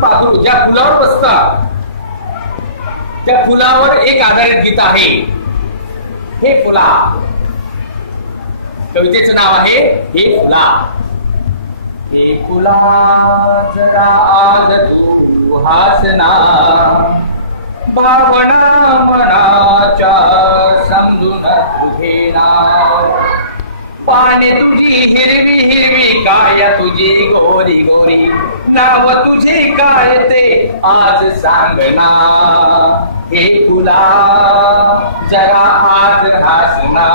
पाखरू ज्या फुलावर बसतात त्या फुलावर एक आधारित गीत आहे. हे फुला, कवितेचं नाव आहे हे फुला. हे फुला जरा आज तू हासना, भावना मनाच्या समजून तू घेणार. पाने तुझी हिरवी हिरवी, काय तुझी गोरी गोरी, नाव तुझे काय ते आज सांगना. हे फुला जरा आज हासना,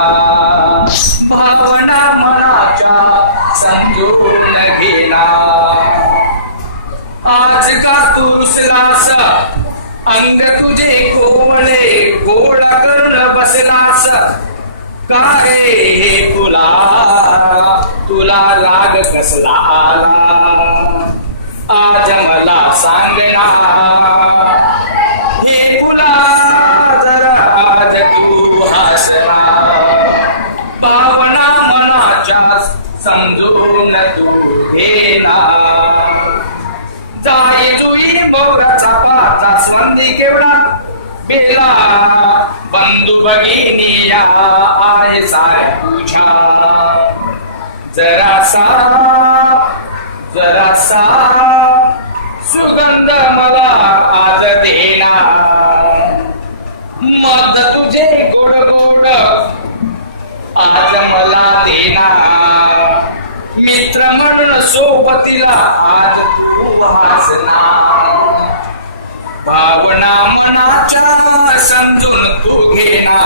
भावना मनाच्या समजून घेना. आज का तू रुसलास, अंग तुझे कोवळे गोड करून बसलास. काय हे फुला तुला राग कसला आला, आज मला सांगना. हे फुला जरा आज तू हसना, भावना मनाच्या समजून तू घेना. जाई जुई मोराचा पाचा संधी केवढा, बेला बंधू भगिनिया आहे साऱ्या तुझ्या. जरासा जरासा सुगंध मला आज देना. मत तुझे गोड गोड आज मला देना. मित्र म्हणून सोबतीला आज तू हसना, भावना मनाच्या समजून तू घेना.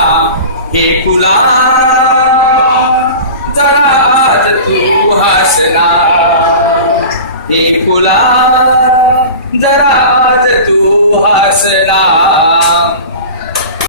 हे फुला जरा आज तू हसना, हे फुला जरा आज तू हसना.